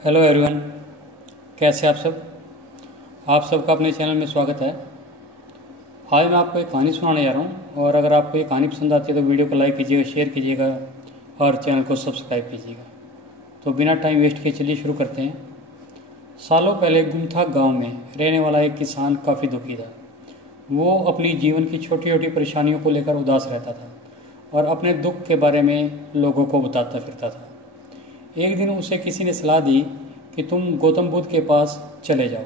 Hello everyone, कैसे आप सब। आप सबका अपने चैनल में स्वागत है। आज मैं आपको एक कहानी सुनाने जा रहा हूँ और अगर आपको ये कहानी पसंद आती है तो वीडियो को लाइक कीजिएगा, शेयर कीजिएगा और चैनल को सब्सक्राइब कीजिएगा। तो बिना टाइम वेस्ट किए चलिए शुरू करते हैं। सालों पहले गुमथा गांव में रहने वाला एक किसान काफ़ी दुखी था। वो अपनी जीवन की छोटी छोटी परेशानियों को लेकर उदास रहता था और अपने दुख के बारे में लोगों को बताता फिरता था। एक दिन उसे किसी ने सलाह दी कि तुम गौतम बुद्ध के पास चले जाओ,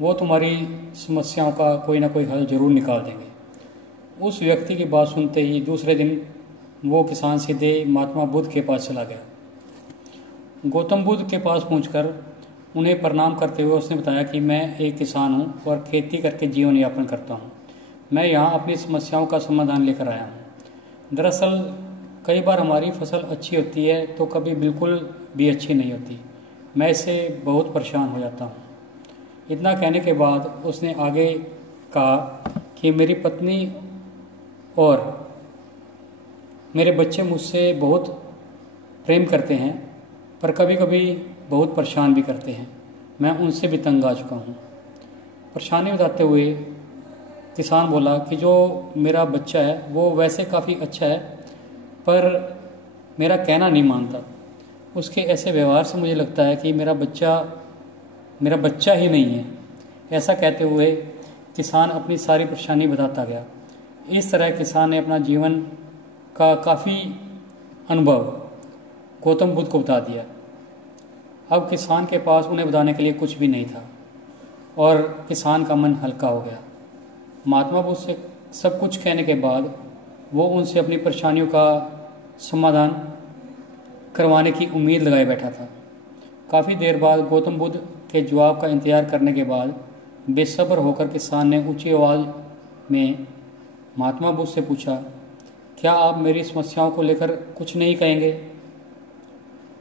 वो तुम्हारी समस्याओं का कोई ना कोई हल जरूर निकाल देंगे। उस व्यक्ति की बात सुनते ही दूसरे दिन वो किसान सीधे महात्मा बुद्ध के पास चला गया। गौतम बुद्ध के पास पहुंचकर उन्हें प्रणाम करते हुए उसने बताया कि मैं एक किसान हूं और खेती करके जीवन यापन करता हूं। मैं यहाँ अपनी समस्याओं का समाधान लेकर आया हूँ। दरअसल कई बार हमारी फसल अच्छी होती है तो कभी बिल्कुल भी अच्छी नहीं होती। मैं इससे बहुत परेशान हो जाता हूँ। इतना कहने के बाद उसने आगे कहा कि मेरी पत्नी और मेरे बच्चे मुझसे बहुत प्रेम करते हैं, पर कभी कभी बहुत परेशान भी करते हैं। मैं उनसे भी तंग आ चुका हूँ। परेशानी बताते हुए किसान बोला कि जो मेरा बच्चा है वो वैसे काफ़ी अच्छा है, पर मेरा कहना नहीं मानता। उसके ऐसे व्यवहार से मुझे लगता है कि मेरा बच्चा ही नहीं है। ऐसा कहते हुए किसान अपनी सारी परेशानी बताता गया। इस तरह किसान ने अपना जीवन का काफ़ी अनुभव गौतम बुद्ध को बता दिया। अब किसान के पास उन्हें बताने के लिए कुछ भी नहीं था और किसान का मन हल्का हो गया। महात्मा बुद्ध से सब कुछ कहने के बाद वो उनसे अपनी परेशानियों का समाधान करवाने की उम्मीद लगाए बैठा था। काफ़ी देर बाद गौतम बुद्ध के जवाब का इंतजार करने के बाद बेसब्र होकर किसान ने ऊंची आवाज़ में महात्मा बुद्ध से पूछा, क्या आप मेरी समस्याओं को लेकर कुछ नहीं कहेंगे?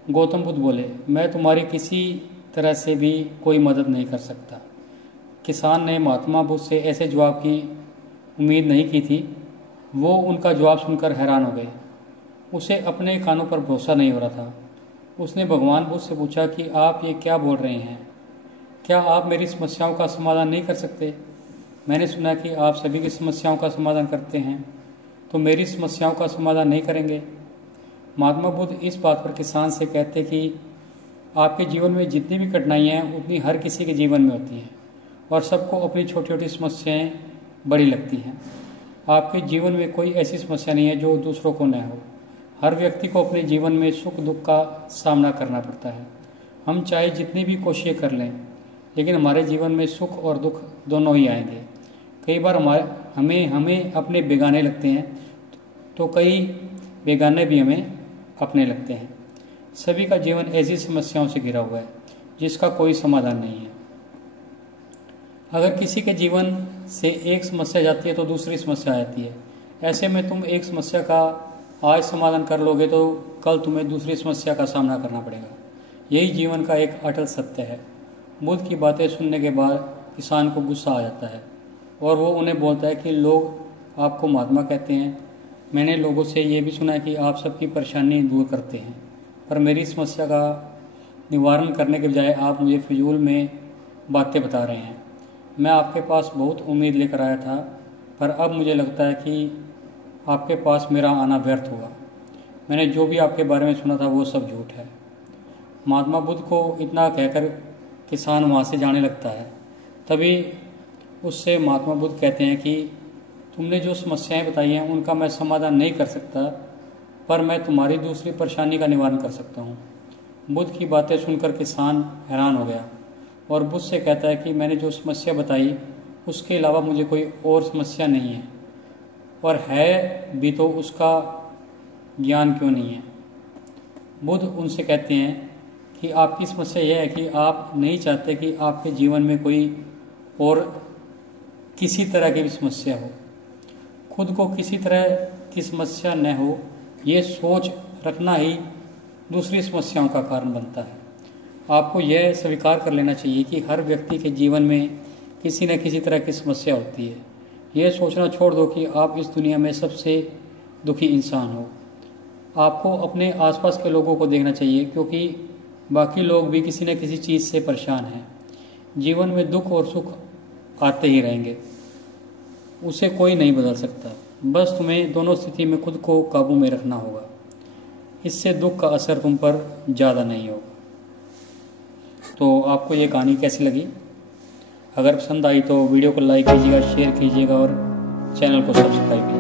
गौतम बुद्ध बोले, मैं तुम्हारी किसी तरह से भी कोई मदद नहीं कर सकता। किसान ने महात्मा बुद्ध से ऐसे जवाब की उम्मीद नहीं की थी। वो उनका जवाब सुनकर हैरान हो गए। उसे अपने कानों पर भरोसा नहीं हो रहा था। उसने भगवान बुद्ध से पूछा कि आप ये क्या बोल रहे हैं? क्या आप मेरी समस्याओं का समाधान नहीं कर सकते? मैंने सुना कि आप सभी की समस्याओं का समाधान करते हैं, तो मेरी समस्याओं का समाधान नहीं करेंगे? महात्मा बुद्ध इस बात पर किसान से कहते कि आपके जीवन में जितनी भी कठिनाइयाँ हैं उतनी हर किसी के जीवन में होती हैं और सबको अपनी छोटी छोटी समस्याएँ बड़ी लगती हैं। आपके जीवन में कोई ऐसी समस्या नहीं है जो दूसरों को न हो। हर व्यक्ति को अपने जीवन में सुख दुख का सामना करना पड़ता है। हम चाहे जितनी भी कोशिशें कर लें, लेकिन हमारे जीवन में सुख और दुख दोनों ही आएंगे। कई बार हमें अपने बेगाने लगते हैं तो कई बेगाने भी हमें अपने लगते हैं। सभी का जीवन ऐसी समस्याओं से घिरा हुआ है जिसका कोई समाधान नहीं है। अगर किसी के जीवन से एक समस्या जाती है तो दूसरी समस्या आ जाती है। ऐसे में तुम एक समस्या का आज समाधान कर लोगे तो कल तुम्हें दूसरी समस्या का सामना करना पड़ेगा। यही जीवन का एक अटल सत्य है। बुद्ध की बातें सुनने के बाद किसान को गुस्सा आ जाता है और वो उन्हें बोलता है कि लोग आपको महात्मा कहते हैं। मैंने लोगों से ये भी सुना है कि आप सबकी परेशानी दूर करते हैं, पर मेरी समस्या का निवारण करने के बजाय आप मुझे फिजूल में बातें बता रहे हैं। मैं आपके पास बहुत उम्मीद लेकर आया था, पर अब मुझे लगता है कि आपके पास मेरा आना व्यर्थ हुआ। मैंने जो भी आपके बारे में सुना था वो सब झूठ है। महात्मा बुद्ध को इतना कहकर किसान वहाँ से जाने लगता है। तभी उससे महात्मा बुद्ध कहते हैं कि तुमने जो समस्याएं बताई हैं उनका मैं समाधान नहीं कर सकता, पर मैं तुम्हारी दूसरी परेशानी का निवारण कर सकता हूँ। बुद्ध की बातें सुनकर किसान हैरान हो गया और बुद्ध से कहता है कि मैंने जो समस्या बताई उसके अलावा मुझे कोई और समस्या नहीं है, और है भी तो उसका ज्ञान क्यों नहीं है? बुद्ध उनसे कहते हैं कि आपकी समस्या यह है कि आप नहीं चाहते कि आपके जीवन में कोई और किसी तरह की भी समस्या हो। खुद को किसी तरह की समस्या न हो, ये सोच रखना ही दूसरी समस्याओं का कारण बनता है। आपको यह स्वीकार कर लेना चाहिए कि हर व्यक्ति के जीवन में किसी न किसी तरह की समस्या होती है। यह सोचना छोड़ दो कि आप इस दुनिया में सबसे दुखी इंसान हो। आपको अपने आसपास के लोगों को देखना चाहिए, क्योंकि बाकी लोग भी किसी न किसी चीज़ से परेशान हैं। जीवन में दुख और सुख आते ही रहेंगे, उसे कोई नहीं बदल सकता। बस तुम्हें दोनों स्थिति में खुद को काबू में रखना होगा। इससे दुख का असर तुम पर ज़्यादा नहीं होगा। तो आपको ये कहानी कैसी लगी? अगर पसंद आई तो वीडियो को लाइक कीजिएगा, शेयर कीजिएगा और चैनल को सब्सक्राइब कीजिएगा।